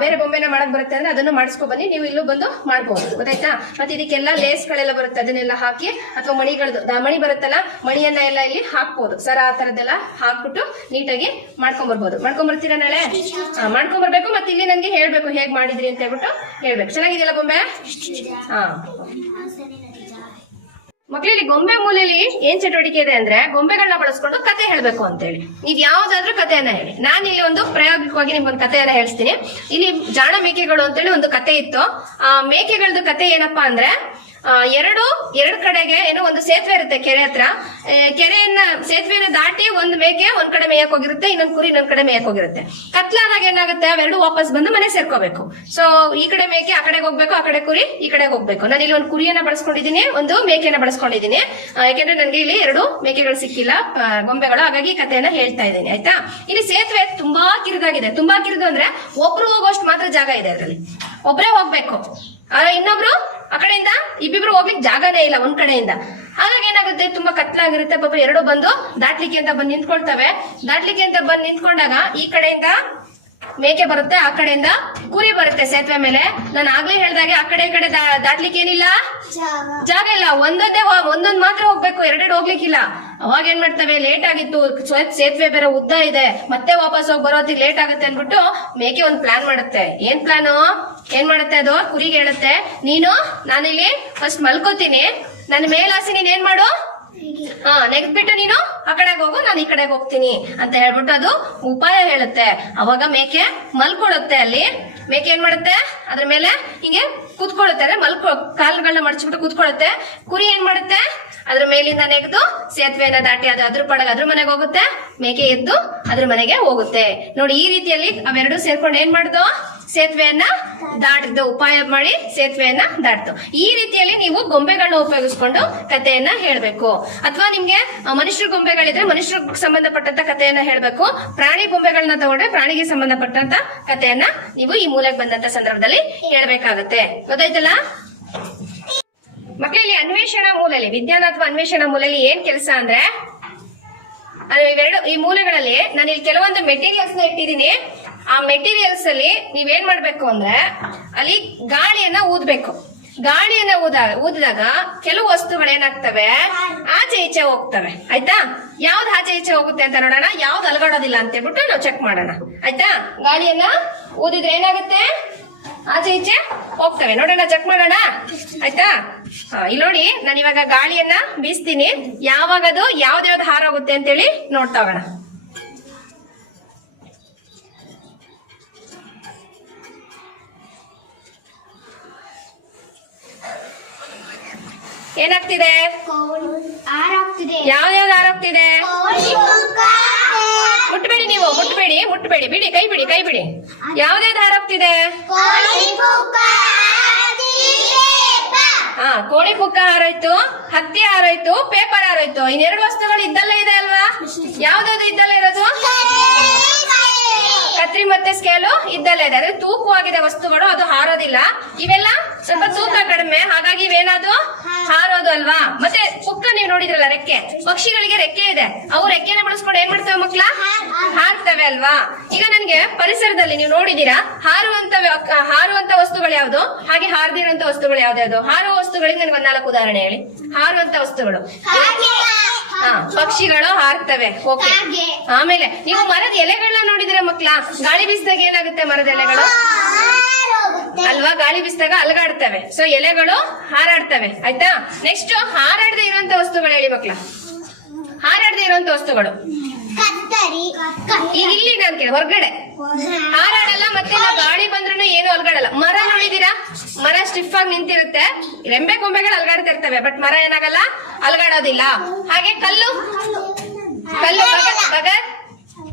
ಬೇರೆ ಬೊಂಬೆನ ಮಾಡಕ್ ಬರುತ್ತೆ ಅಂದ್ರೆ ಅದನ್ನು ಮಾಡಿಸ್ಕೊ ಬನ್ನಿ, ನೀವು ಇಲ್ಲೂ ಬಂದು ಮಾಡ್ಬೋದು. ಗೊತ್ತಾಯ್ತಾ? ಮತ್ತೆ ಇದಕ್ಕೆಲ್ಲ ಲೇಸ್ಗಳೆಲ್ಲ ಬರುತ್ತೆ, ಅದನ್ನೆಲ್ಲ ಹಾಕಿ, ಅಥವಾ ಮಣಿ ಬರುತ್ತಲ್ಲ, ಮಣಿಯನ್ನ ಎಲ್ಲ ಇಲ್ಲಿ ಹಾಕ್ಬೋದು. ಸರ ಆ ತರದ್ದೆಲ್ಲ ಹಾಕ್ಬಿಟ್ಟು ನೀಟಾಗಿ ಮಾಡ್ಕೊಂಡ್ಬರ್ಬೋದು. ಮಾಡ್ಕೊಂಡ್ಬರ್ತೀರಾ ನಾಳೆ? ಮಾಡ್ಕೊಂಡ್ಬರ್ಬೇಕು. ಮತ್ತೆ ಇಲ್ಲಿ ನನ್ಗೆ ಹೇಳ್ಬೇಕು ಹೇಗ್ ಮಾಡಿದ್ರಿ ಅಂತ ಹೇಳ್ಬಿಟ್ಟು ಹೇಳ್ಬೇಕು. ಚೆನ್ನಾಗಿದೆಯಲ್ಲ ಬೊಂಬೆ? ಹಾ ಮಕ್ಳಲ್ಲಿ ಗೊಂಬೆ ಮೂಲೆಯಲ್ಲಿ ಏನ್ ಚಟುವಟಿಕೆ ಇದೆ ಅಂದ್ರೆ, ಗೊಂಬೆಗಳನ್ನ ಬಳಸ್ಕೊಂಡು ಕತೆ ಹೇಳ್ಬೇಕು ಅಂತ ಹೇಳಿ. ನೀವ್ ಯಾವ್ದಾದ್ರೂ ಕಥೆಯನ್ನ ಹೇಳಿ. ನಾನು ಇಲ್ಲಿ ಒಂದು ಪ್ರಾಯೋಗಿಕವಾಗಿ ನಿಮ್ಗೊಂದು ಕಥೆಯನ್ನ ಹೇಳ್ತೀನಿ. ಇಲ್ಲಿ ಜಾಣ ಮೇಕೆಗಳು ಅಂತೇಳಿ ಒಂದು ಕತೆ ಇತ್ತು. ಆ ಮೇಕೆಗಳದ್ದು ಕತೆ ಏನಪ್ಪಾ ಅಂದ್ರೆ, ಎರಡು ಕಡೆಗೆ ಏನೋ ಒಂದು ಸೇತುವೆ ಇರುತ್ತೆ ಕೆರೆ ಹತ್ರ. ಸೇತುವೆನ ದಾಟಿ ಒಂದು ಮೇಕೆ ಒಂದ್ ಕಡೆ ಮೇಯಕ್ ಹೋಗಿರುತ್ತೆ, ಇನ್ನೊಂದ್ ಕುರಿ ಇನ್ನೊಂದ್ ಕಡೆ ಮೇಯಕ್ ಹೋಗಿರುತ್ತೆ. ಕತ್ಲಾದಾಗ ಏನಾಗುತ್ತೆ, ಅವೆರಡು ವಾಪಸ್ ಬಂದು ಮನೆ ಸೇರ್ಕೋಬೇಕು. ಸೊ ಈ ಕಡೆ ಮೇಕೆ ಆ ಕಡೆಗೆ ಹೋಗ್ಬೇಕು, ಆ ಕಡೆ ಕುರಿ ಈ ಕಡೆಗೆ ಹೋಗ್ಬೇಕು. ನಾನು ಇಲ್ಲಿ ಒಂದು ಕುರಿಯನ್ನ ಬಳಸ್ಕೊಂಡಿದ್ದೀನಿ, ಒಂದು ಮೇಕೆಯನ್ನ ಬಳಸ್ಕೊಂಡಿದ್ದೀನಿ. ಯಾಕೆಂದ್ರೆ ನನ್ಗೆ ಇಲ್ಲಿ ಎರಡು ಮೇಕೆಗಳು ಸಿಕ್ಕಿಲ್ಲ, ಗೊಂಬೆಗಳು. ಹಾಗಾಗಿ ಕಥೆಯನ್ನ ಹೇಳ್ತಾ ಇದ್ದೀನಿ. ಆಯ್ತಾ? ಇಲ್ಲಿ ಸೇತುವೆ ತುಂಬಾ ಕಿರಿದಾಗಿದೆ. ತುಂಬಾ ಕಿರಿದು ಅಂದ್ರೆ ಒಬ್ರು ಹೋಗೋಷ್ಟು ಮಾತ್ರ ಜಾಗ ಇದೆ ಅದರಲ್ಲಿ, ಒಬ್ರೇ ಹೋಗ್ಬೇಕು. ಇನ್ನೊಬ್ರು ಆ ಕಡೆಯಿಂದ ಇಬ್ಬಿಬ್ರು ಹೋಗ್ಲಿಕ್ಕೆ ಜಾಗನೇ ಇಲ್ಲ ಒಂದ್ ಕಡೆಯಿಂದ. ಹಾಗಾಗಿ ಏನಾಗುತ್ತೆ, ತುಂಬಾ ಕತ್ಲಾಗಿರುತ್ತೆ. ಪಾಪ ಎರಡು ಬಂದು ದಾಟ್ಲಿಕ್ಕೆ ಅಂತ ಬಂದು ನಿಂತ್ಕೊಳ್ತವೆ. ದಾಟ್ಲಿಕ್ಕೆ ಅಂತ ಬಂದು ನಿಂತ್ಕೊಂಡಾಗ ಈ ಕಡೆಯಿಂದ ಮೇಕೆ ಬರುತ್ತೆ, ಆ ಕಡೆಯಿಂದ ಕುರಿ ಬರುತ್ತೆ ಸೇತುವೆ ಮೇಲೆ. ನಾನು ಆಗ್ಲೇ ಹೇಳ್ದಾಗೆ ಆ ಕಡೆ ಈ ಕಡೆ ದಾಟ್ಲಿಕ್ಕೆ ಏನಿಲ್ಲ, ಜಾಗ ಇಲ್ಲ. ಒಂದೊಂದ್ ಮಾತ್ರ ಹೋಗ್ಬೇಕು, ಎರಡೆರಡು ಹೋಗ್ಲಿಕ್ಕಿಲ್ಲ. ಅವಾಗ ಏನ್ ಮಾಡ್ತವೆ, ಲೇಟ್ ಆಗಿತ್ತು, ಸೇತುವೆ ಬೇರೆ ಉದ್ದ ಇದೆ, ಮತ್ತೆ ವಾಪಸ್ ಹೋಗಿ ಬರೋದಿಗೆ ಲೇಟ್ ಆಗುತ್ತೆ ಅನ್ಬಿಟ್ಟು ಮೇಕೆ ಒಂದ್ ಪ್ಲಾನ್ ಮಾಡುತ್ತೆ. ಏನ್ ಪ್ಲಾನು? ಏನ್ ಮಾಡುತ್ತೆ ಅದು, ಕುರಿಗೆ ಹೇಳುತ್ತೆ, ನಾನಿಲ್ಲಿ ಫಸ್ಟ್ ಮಲ್ಕೋತೀನಿ, ನನ್ನ ಮೇಲಾಸಿ ನೀನ್ ಏನ್ ಮಾಡು, ನೆಗ್ದ್ಬಿಟ್ಟು ನೀನು ಆ ಕಡೆಗೆ ಹೋಗು, ನಾನು ಈ ಕಡೆಗೆ ಹೋಗ್ತೀನಿ ಅಂತ ಹೇಳ್ಬಿಟ್ಟು ಅದು ಉಪಾಯ ಹೇಳುತ್ತೆ. ಅವಾಗ ಮೇಕೆ ಮಲ್ಕೊಳ್ಳುತ್ತೆ. ಅಲ್ಲಿ ಮೇಕೆ ಏನ್ ಮಾಡುತ್ತೆ, ಅದ್ರ ಮೇಲೆ ಹಿಂಗೆ ಕೂತ್ಕೊಳ್ಳುತ್ತೆ, ಅಂದ್ರೆ ಕಾಲುಗಳನ್ನ ಮಡಚ್ಬಿಟ್ಟು ಕೂತ್ಕೊಳ್ಳುತ್ತೆ. ಕುರಿ ಏನ್ ಮಾಡುತ್ತೆ, ಅದ್ರ ಮೇಲಿಂದ ನೆಗೆದು ಸೇತುವೆನ ದಾಟಿ ಅದು ಅದ್ರ ಪಡಗ ಅದ್ರ ಮನೆಗೆ ಹೋಗುತ್ತೆ, ಮೇಕೆ ಎದ್ದು ಅದ್ರ ಮನೆಗೆ ಹೋಗುತ್ತೆ. ನೋಡಿ, ಈ ರೀತಿಯಲ್ಲಿ ಅವೆರಡು ಸೇರ್ಕೊಂಡು ಏನ್ ಮಾಡುದು, ಸೇತುವೆಯನ್ನ ದಾಟಿದ್ದು, ಉಪಾಯ ಮಾಡಿ ಸೇತುವೆಯನ್ನ ದಾಟ್ತು. ಈ ರೀತಿಯಲ್ಲಿ ನೀವು ಗೊಂಬೆಗಳನ್ನ ಉಪಯೋಗಿಸ್ಕೊಂಡು ಕಥೆಯನ್ನ ಹೇಳ್ಬೇಕು. ಅಥವಾ ನಿಮ್ಗೆ ಮನುಷ್ಯರ ಗೊಂಬೆಗಳಿದ್ರೆ ಮನುಷ್ಯರಿಗೆ ಸಂಬಂಧಪಟ್ಟಂತ ಕಥೆಯನ್ನ ಹೇಳ್ಬೇಕು. ಪ್ರಾಣಿ ಗೊಂಬೆಗಳನ್ನ ತಗೊಂಡ್ರೆ ಪ್ರಾಣಿಗೆ ಸಂಬಂಧಪಟ್ಟಂತ ಕಥೆಯನ್ನ ನೀವು ಈ ಮೂಲೆಗೆ ಬಂದಂತ ಸಂದರ್ಭದಲ್ಲಿ ಹೇಳ್ಬೇಕಾಗತ್ತೆ. ಗೊತ್ತಾಯ್ತಲ್ಲ ಮಕ್ಕಳಲ್ಲಿ? ಅನ್ವೇಷಣಾ ಮೂಲೆಯಲ್ಲಿ, ವಿಜ್ಞಾನ ಅಥವಾ ಅನ್ವೇಷಣಾ ಮೂಲೆಯಲ್ಲಿ ಏನ್ ಕೆಲಸ ಅಂದ್ರೆ, ಈ ಮೂಲೆಗಳಲ್ಲಿ ನಾನು ಇಲ್ಲಿ ಕೆಲವೊಂದು ಮೆಟೀರಿಯಲ್ಸ್ ನ ಇಟ್ಟಿದ್ದೀನಿ. ಆ ಮೆಟೀರಿಯಲ್ಸ್ ಅಲ್ಲಿ ನೀವೇನ್ ಮಾಡ್ಬೇಕು ಅಂದ್ರೆ, ಅಲ್ಲಿ ಗಾಳಿಯನ್ನ ಊದ್ಬೇಕು. ಗಾಳಿಯನ್ನ ಊದಿದಾಗ ಕೆಲವು ವಸ್ತುಗಳು ಏನಾಗ್ತವೆ, ಆಚೆ ಈಚೆ ಹೋಗ್ತವೆ. ಆಯ್ತಾ? ಯಾವ್ದು ಆಚೆ ಈಚೆ ಹೋಗುತ್ತೆ ಅಂತ ನೋಡೋಣ, ಯಾವ್ದು ಅಲಗಾಡೋದಿಲ್ಲ ಅಂತ ಹೇಳ್ಬಿಟ್ಟು ನಾವು ಚೆಕ್ ಮಾಡೋಣ. ಆಯ್ತಾ? ಗಾಳಿಯನ್ನ ಊದಿದ್ರೆ ಏನಾಗುತ್ತೆ, ಆಚೆ ಈಚೆ ಹೋಗ್ತವೆ. ನೋಡೋಣ, ಚೆಕ್ ಮಾಡೋಣ. ಆಯ್ತಾ? ಇಲ್ಲಿ ನೋಡಿ, ನಾನು ಇವಾಗ ಗಾಳಿಯನ್ನ ಬೀಸ್ತೀನಿ. ಯಾವಾಗ ಅದು ಯಾವ್ದು ಹಾರೋಗುತ್ತೆ ಅಂತೇಳಿ ನೋಡ್ತಾ ಹೋಗೋಣ. ಏನಾಗ್ತಿದೆ, ಯಾವ್ಯಾವ್ದು ಹಾರೋಗ್ತಿದೆ? ಮುಟ್ಬೇಡಿ, ನೀವು ಮುಟ್ಬೇಡಿ, ಬಿಡಿ, ಕೈ ಬಿಡಿ. ಯಾವ್ದಾವ್ದು ಹಾರೋಗ್ತಿದೆ? ಕೋಳಿ ಪುಕ್ಕ ಹಾರೋಯ್ತು, ಹತ್ತಿ ಹಾರೋಯ್ತು, ಪೇಪರ್ ಹಾರೋಯ್ತು. ಇನ್ನೆರಡು ವಸ್ತುಗಳು ಇದ್ದಲ್ಲೇ ಇದೆ ಅಲ್ವಾ? ಯಾವ್ದಾವ್ದು ಇದ್ದಲ್ಲೇ ಇರೋದು? ಛತ್ರಿ ಮತ್ತೆ ಸ್ಕೇಲು ಇದ್ದಲ್ಲೇ ಇದೆ, ಅಂದ್ರೆ ತೂಕವಾಗಿದೆ ವಸ್ತುಗಳು, ಅದು ಹಾರೋದಿಲ್ಲ. ಇವೆಲ್ಲ ಸ್ವಲ್ಪ ತೂಕ ಕಡಿಮೆ, ಹಾಗಾಗಿ ಇವೇನದು ಹಾರೋದು ಅಲ್ವಾ. ಮತ್ತೆ ಕುಕ್ಕ ನೀವು ನೋಡಿದ್ರಲ್ಲ ರೆಕ್ಕೆ, ಪಕ್ಷಿಗಳಿಗೆ ರೆಕ್ಕೆ ಇದೆ, ಅವು ರೆಕ್ಕೆನ ಬಳಸ್ಕೊಂಡು ಏನ್ ಮಾಡ್ತವೆ ಮಕ್ಳ, ಹಾರ್ತವೆ ಅಲ್ವಾ. ಈಗ ನನ್ಗೆ ಪರಿಸರದಲ್ಲಿ ನೀವು ನೋಡಿದೀರಾ ಹಾರುವಂತ ವಸ್ತುಗಳು ಯಾವ್ದು, ಹಾಗೆ ಹಾರದಿರುವಂತ ವಸ್ತುಗಳು ಯಾವ್ದು. ಹಾರುವ ವಸ್ತುಗಳಿಗೆ ನನಗೆ ಒಂದ್ 4 ಉದಾಹರಣೆ ಹೇಳಿ. ಹಾರುವಂತ ವಸ್ತುಗಳು, ಪಕ್ಷಿಗಳು ಹಾರ್ತವೆ, ಓಕೆ. ಆಮೇಲೆ ನೀವು ಮರದ ಎಲೆಗಳನ್ನ ನೋಡಿದಿರ ಮಕ್ಳ, ಗಾಳಿ ಬೀಸಿದಾಗ ಏನಾಗುತ್ತೆ ಮರದ ಎಲೆಗಳು ಅಲ್ವಾ, ಗಾಳಿ ಬೀಸಿದಾಗ ಅಲಗಾಡ್ತವೆ, ಸೊ ಎಲೆಗಳು ಹಾರಾಡ್ತವೆ, ಆಯ್ತಾ. ನೆಕ್ಸ್ಟ್ ಹಾರಾಡದೆ ಇರುವಂತ ವಸ್ತುಗಳು ಹೇಳಿ ಮಕ್ಳ, ಹಾರಾಡದೆ ಇರುವಂತ ವಸ್ತುಗಳು. ಇಲ್ಲಿ ನಾನು ಕೇಳಿ ಹೊರಗಡೆ ಹಾರಾಡಲ್ಲ, ಮತ್ತೆ ಗಾಳಿ ಬಂದ್ರು ಏನು ಅಲ್ಗಾಡಲ್ಲ. ಮರ ನೋಡಿದೀರಾ, ಮರ ಸ್ಟಿಫ್ ಆಗಿ ನಿಂತಿರುತ್ತೆ, ರೆಂಬೆ ಕೊಂಬೆಗಳು ಅಲ್ಗಾಡ್ತಾ ಇರ್ತವೆ, ಬಟ್ ಮರ ಏನಾಗಲ್ಲ, ಅಲ್ಗಾಡೋದಿಲ್ಲ. ಹಾಗೆ ಕಲ್ಲು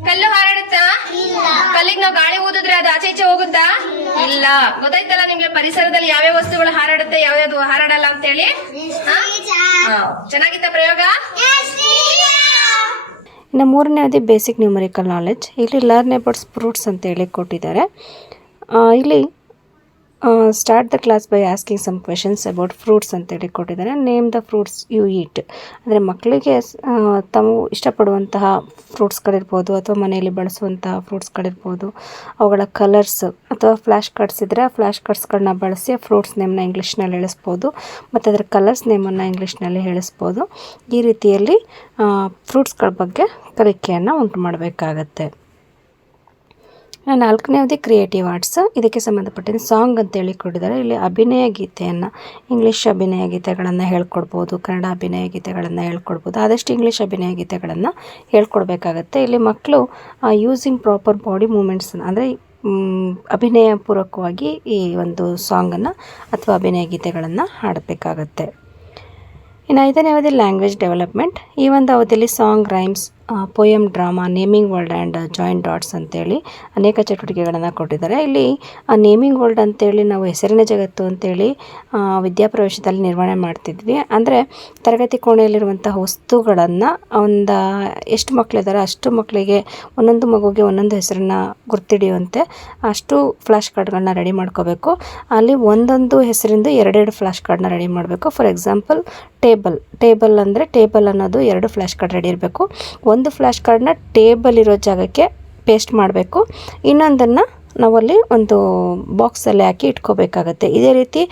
ಕಲ್ಲು ಹಾರಾಡುತ್ತಾ, ಕಲ್ಲಿಗೆ ನಾವು ಗಾಳಿ ಊದಿದ್ರೆ ಅದು ಆಚೆ ಈಚೆ ಹೋಗುತ್ತಾ, ಇಲ್ಲ. ಗೊತ್ತಾಯ್ತಲ್ಲ ನಿಮ್ಗೆ ಪರಿಸರದಲ್ಲಿ ಯಾವ್ಯಾವ ವಸ್ತುಗಳು ಹಾರಾಡುತ್ತೆ, ಯಾವ್ಯಾವ್ದು ಹಾರಾಡಲ್ಲ ಅಂತ ಹೇಳಿ. ಚೆನ್ನಾಗಿತ್ತ ಪ್ರಯೋಗ. ಇನ್ನು 3ನೇದು ಬೇಸಿಕ್ ನ್ಯೂಮರಿಕಲ್ ನಾಲೆಡ್ಜ್. ಇಲ್ಲಿ ಲರ್ನ್ ಅಬೌಟ್ ಫ್ರೂಟ್ಸ್ ಅಂತ ಹೇಳಿ ಕೊಟ್ಟಿದ್ದಾರೆ. ಇಲ್ಲಿ start the class by asking some questions about fruits ಅಂತೇಳಿ ಕೊಟ್ಟಿದ್ದಾರೆ. Name the fruits you eat. ಅಂದರೆ ಮಕ್ಕಳಿಗೆ ತಾವು ಇಷ್ಟಪಡುವಂತಹ ಫ್ರೂಟ್ಸ್ಗಳಿರ್ಬೋದು ಅಥವಾ ಮನೆಯಲ್ಲಿ ಬಳಸುವಂತಹ ಫ್ರೂಟ್ಸ್ಗಳಿರ್ಬೋದು, ಅವುಗಳ ಕಲರ್ಸ್ ಅಥವಾ ಫ್ಲ್ಯಾಶ್ ಕಾರ್ಡ್ಸ್ ಇದ್ದರೆ ಆ ಫ್ಲ್ಯಾಶ್ ಕಾರ್ಡ್ಸ್ಗಳನ್ನ ಬಳಸಿ ಆ ಫ್ರೂಟ್ಸ್ ನೇಮ್ನ ಇಂಗ್ಲೀಷ್ನಲ್ಲಿ ಹೇಳಿಸ್ಬೋದು ಮತ್ತು ಅದರ ಕಲರ್ಸ್ ನೇಮನ್ನು ಇಂಗ್ಲೀಷ್ನಲ್ಲಿ ಹೇಳಿಸ್ಬೋದು. ಈ ರೀತಿಯಲ್ಲಿ ಫ್ರೂಟ್ಸ್ಗಳ ಬಗ್ಗೆ ಕಲಿಕೆಯನ್ನು ಉಂಟು ಮಾಡಬೇಕಾಗತ್ತೆ. 4ನೇದು ಕ್ರಿಯೇಟಿವ್ ಆರ್ಟ್ಸ್. ಇದಕ್ಕೆ ಸಂಬಂಧಪಟ್ಟಿದ್ದ ಸಾಂಗ್ ಅಂತೇಳಿ ಕೊಟ್ಟಿದ್ದಾರೆ. ಇಲ್ಲಿ ಅಭಿನಯ ಗೀತೆಯನ್ನು, ಇಂಗ್ಲೀಷ್ ಅಭಿನಯ ಗೀತೆಗಳನ್ನು ಹೇಳ್ಕೊಡ್ಬೋದು, ಕನ್ನಡ ಅಭಿನಯ ಗೀತೆಗಳನ್ನು ಹೇಳ್ಕೊಡ್ಬೋದು. ಆದಷ್ಟು ಇಂಗ್ಲೀಷ್ ಅಭಿನಯ ಗೀತೆಗಳನ್ನು ಹೇಳ್ಕೊಡ್ಬೇಕಾಗತ್ತೆ. ಇಲ್ಲಿ ಮಕ್ಕಳು ಯೂಸಿಂಗ್ ಪ್ರಾಪರ್ ಬಾಡಿ ಮೂಮೆಂಟ್ಸ್, ಅಂದರೆ ಅಭಿನಯ ಪೂರ್ವಕವಾಗಿ ಈ ಒಂದು ಸಾಂಗನ್ನು ಅಥವಾ ಅಭಿನಯ ಗೀತೆಗಳನ್ನು ಹಾಡಬೇಕಾಗತ್ತೆ. ಇನ್ನು 5ನೇ ಅವಧಿ ಲ್ಯಾಂಗ್ವೇಜ್ ಡೆವಲಪ್ಮೆಂಟ್. ಈ ಒಂದು ಅವಧಿಯಲ್ಲಿ song, rhymes, poem, drama, naming world and joint dots ಅಂತೇಳಿ ಅನೇಕ ಚಟುವಟಿಕೆಗಳನ್ನು ಕೊಟ್ಟಿದ್ದಾರೆ. ಇಲ್ಲಿ ನೇಮಿಂಗ್ ವರ್ಲ್ಡ್ ಅಂತೇಳಿ ನಾವು ಹೆಸರಿನ ಜಗತ್ತು ಅಂತೇಳಿ ವಿದ್ಯಾಪ್ರವೇಶದಲ್ಲಿ ನಿರ್ವಹಣೆ ಮಾಡ್ತಿದ್ವಿ. ಅಂದರೆ ತರಗತಿ ಕೋಣೆಯಲ್ಲಿರುವಂತಹ ವಸ್ತುಗಳನ್ನು ಎಷ್ಟು ಮಕ್ಕಳಿದ್ದಾರೆ ಅಷ್ಟು ಮಕ್ಕಳಿಗೆ, ಒಂದೊಂದು ಮಗುಗೆ ಒಂದೊಂದು ಹೆಸರನ್ನು ಗುರ್ತಿಡಿಯುವಂತೆ ಅಷ್ಟು ಫ್ಲ್ಯಾಶ್ ಕಾರ್ಡ್ಗಳನ್ನ ರೆಡಿ ಮಾಡ್ಕೋಬೇಕು. ಅಲ್ಲಿ ಒಂದೊಂದು ಹೆಸರಿಂದ 2 ಫ್ಲ್ಯಾಶ್ ಕಾರ್ಡ್ನ ರೆಡಿ ಮಾಡಬೇಕು. ಫಾರ್ ಎಕ್ಸಾಂಪಲ್ ಟೇಬಲ್ ಅಂದರೆ ಟೇಬಲ್ ಅನ್ನೋದು 2 ಫ್ಲ್ಯಾಶ್ ಕಾರ್ಡ್ ರೆಡಿ ಇರಬೇಕು. ಒಂದು ಫ್ಲ್ಯಾಶ್ ಕಾರ್ಡ್ನ ಟೇಬಲ್ ಇರೋ ಜಾಗಕ್ಕೆ ಪೇಸ್ಟ್ ಮಾಡಬೇಕು, ಇನ್ನೊಂದನ್ನು ನಾವಲ್ಲಿ ಒಂದು ಬಾಕ್ಸಲ್ಲಿ ಹಾಕಿ ಇಟ್ಕೋಬೇಕಾಗತ್ತೆ. ಇದೇ ರೀತಿ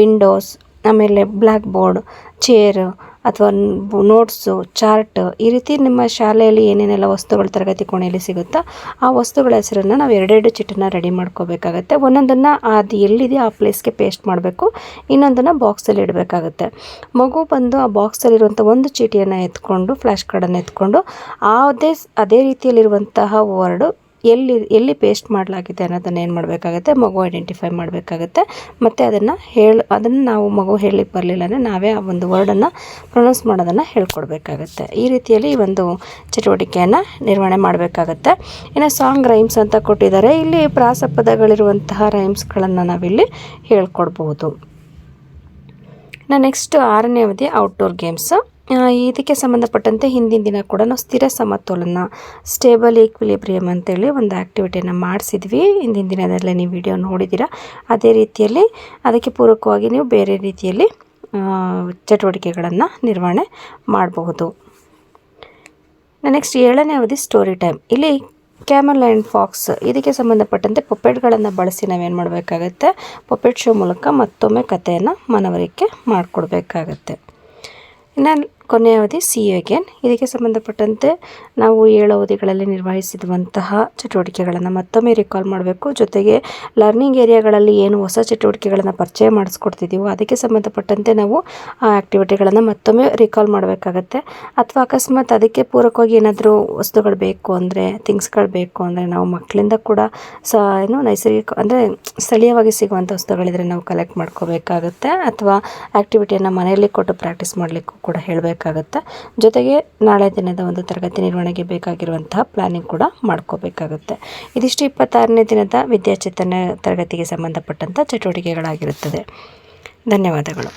ವಿಂಡೋಸ್, ಆಮೇಲೆ ಬ್ಲ್ಯಾಕ್ ಬೋರ್ಡ್, ಚೇರ್ ಅಥವಾ ನೋಟ್ಸು, ಚಾರ್ಟ್, ಈ ರೀತಿ ನಿಮ್ಮ ಶಾಲೆಯಲ್ಲಿ ಏನೇನೆಲ್ಲ ವಸ್ತುಗಳು ತರಗತಿ ಕೋಣೆಯಲ್ಲಿ ಸಿಗುತ್ತೋ ಆ ವಸ್ತುಗಳ ಹೆಸರನ್ನು ನಾವು 2 ಚೀಟನ್ನು ರೆಡಿ ಮಾಡ್ಕೋಬೇಕಾಗತ್ತೆ. ಒಂದೊಂದನ್ನು ಅದು ಎಲ್ಲಿದೆ ಆ ಪ್ಲೇಸ್ಗೆ ಪೇಸ್ಟ್ ಮಾಡಬೇಕು, ಇನ್ನೊಂದನ್ನು ಬಾಕ್ಸಲ್ಲಿ ಇಡಬೇಕಾಗತ್ತೆ. ಮಗು ಬಂದು ಆ ಬಾಕ್ಸಲ್ಲಿರುವಂಥ ಒಂದು ಚೀಟಿಯನ್ನು ಎತ್ಕೊಂಡು, ಫ್ಲ್ಯಾಶ್ ಕಾರ್ಡನ್ನು ಎತ್ಕೊಂಡು ಅದೇ ರೀತಿಯಲ್ಲಿರುವಂತಹ ವರ್ಡು ಎಲ್ಲಿ ಪೇಸ್ಟ್ ಮಾಡಲಾಗಿದೆ ಅನ್ನೋದನ್ನು ಏನು ಮಾಡಬೇಕಾಗತ್ತೆ, ಮಗು ಐಡೆಂಟಿಫೈ ಮಾಡಬೇಕಾಗತ್ತೆ. ಮತ್ತು ಅದನ್ನು ನಾವು ಮಗು ಹೇಳಲಿಕ್ಕೆ ಬರಲಿಲ್ಲ ಅಂದರೆ ನಾವೇ ಆ ಒಂದು ವರ್ಡನ್ನು ಪ್ರೊನೌನ್ಸ್ ಮಾಡೋದನ್ನು ಹೇಳ್ಕೊಡ್ಬೇಕಾಗತ್ತೆ. ಈ ರೀತಿಯಲ್ಲಿ ಈ ಒಂದು ಚಟುವಟಿಕೆಯನ್ನು ನಿರ್ವಹಣೆ ಮಾಡಬೇಕಾಗತ್ತೆ. ಇನ್ನು ಸಾಂಗ್, ರೈಮ್ಸ್ ಅಂತ ಕೊಟ್ಟಿದ್ದಾರೆ. ಇಲ್ಲಿ ಪ್ರಾಸಪದಗಳಿರುವಂತಹ ರೈಮ್ಸ್ಗಳನ್ನು ನಾವಿಲ್ಲಿ ಹೇಳ್ಕೊಡ್ಬೋದು. ನೆಕ್ಸ್ಟ್ 6ನೇ ಅವಧಿ ಔಟ್ಡೋರ್ ಗೇಮ್ಸ್. ಇದಕ್ಕೆ ಸಂಬಂಧಪಟ್ಟಂತೆ ಹಿಂದಿನ ದಿನ ಕೂಡ ನಾವು ಸ್ಥಿರ ಸಮತೋಲನ, ಸ್ಟೇಬಲ್ ಈಕ್ವಿಲಿಬ್ರಿಯಮ್ ಅಂತೇಳಿ ಒಂದು ಆ್ಯಕ್ಟಿವಿಟಿಯನ್ನು ಮಾಡಿಸಿದ್ವಿ. ಹಿಂದಿನ ದಿನದಲ್ಲೇ ನೀವು ವಿಡಿಯೋ ನೋಡಿದ್ದೀರಾ. ಅದೇ ರೀತಿಯಲ್ಲಿ ಅದಕ್ಕೆ ಪೂರಕವಾಗಿ ನೀವು ಬೇರೆ ರೀತಿಯಲ್ಲಿ ಚಟುವಟಿಕೆಗಳನ್ನು ನಿರ್ವಹಣೆ ಮಾಡಬಹುದು. ನೆಕ್ಸ್ಟ್ 7ನೇ ಅವಧಿ ಸ್ಟೋರಿ ಟೈಮ್. ಇಲ್ಲಿ ಕ್ಯಾಮಲ್ ಆ್ಯಂಡ್ ಫಾಕ್ಸ್, ಇದಕ್ಕೆ ಸಂಬಂಧಪಟ್ಟಂತೆ ಪೊಪೆಟ್ಗಳನ್ನು ಬಳಸಿ ನಾವೇನು ಮಾಡಬೇಕಾಗತ್ತೆ, ಪೊಪೆಟ್ ಶೋ ಮೂಲಕ ಮತ್ತೊಮ್ಮೆ ಕಥೆಯನ್ನು ಮನವರಿಕೆ ಮಾಡಿಕೊಡ್ಬೇಕಾಗತ್ತೆ. ಇನ್ನು ಕೊನೆಯ ಅವಧಿ ಸಿ ಯು ಅಗೇನ್. ಇದಕ್ಕೆ ಸಂಬಂಧಪಟ್ಟಂತೆ ನಾವು 7 ಅವಧಿಗಳಲ್ಲಿ ನಿರ್ವಹಿಸಿರುವಂತಹ ಚಟುವಟಿಕೆಗಳನ್ನು ಮತ್ತೊಮ್ಮೆ ರಿಕಾಲ್ ಮಾಡಬೇಕು. ಜೊತೆಗೆ ಲರ್ನಿಂಗ್ ಏರಿಯಾಗಳಲ್ಲಿ ಏನು ಹೊಸ ಚಟುವಟಿಕೆಗಳನ್ನು ಪರಿಚಯ ಮಾಡಿಸ್ಕೊಡ್ತಿದ್ದೀವೋ ಅದಕ್ಕೆ ಸಂಬಂಧಪಟ್ಟಂತೆ ನಾವು ಆ ಆ್ಯಕ್ಟಿವಿಟಿಗಳನ್ನು ಮತ್ತೊಮ್ಮೆ ರಿಕಾಲ್ ಮಾಡಬೇಕಾಗತ್ತೆ. ಅಥವಾ ಅಕಸ್ಮಾತ್ ಅದಕ್ಕೆ ಪೂರಕವಾಗಿ ಏನಾದರೂ ವಸ್ತುಗಳು ಬೇಕು ಅಂದರೆ, ಥಿಂಗ್ಸ್ಗಳು ಬೇಕು ಅಂದರೆ ನಾವು ಮಕ್ಕಳಿಂದ ಕೂಡ ನೈಸರ್ಗಿಕ ಅಂದರೆ ಸ್ಥಳೀಯವಾಗಿ ಸಿಗುವಂಥ ವಸ್ತುಗಳಿದ್ರೆ ನಾವು ಕಲೆಕ್ಟ್ ಮಾಡ್ಕೋಬೇಕಾಗತ್ತೆ. ಅಥವಾ ಆ್ಯಕ್ಟಿವಿಟಿಯನ್ನು ಮನೆಯಲ್ಲಿ ಕೊಟ್ಟು ಪ್ರಾಕ್ಟೀಸ್ ಮಾಡಲಿಕ್ಕೂ ಕೂಡ ಹೇಳಬೇಕಾಗುತ್ತೆ. ಜೊತೆಗೆ ನಾಳೆ ದಿನದ ಒಂದು ತರಗತಿ ನಿರ್ವಹಣೆಗೆ ಬೇಕಾಗಿರುವಂತಹ ಪ್ಲಾನಿಂಗ್ ಕೂಡ ಮಾಡ್ಕೋಬೇಕಾಗುತ್ತೆ. ಇದಿಷ್ಟು 26ನೇ ದಿನದ ವಿದ್ಯಾಚೇತನ ತರಗತಿಗೆ ಸಂಬಂಧಪಟ್ಟಂಥ ಚಟುವಟಿಕೆಗಳಾಗಿರುತ್ತದೆ. ಧನ್ಯವಾದಗಳು.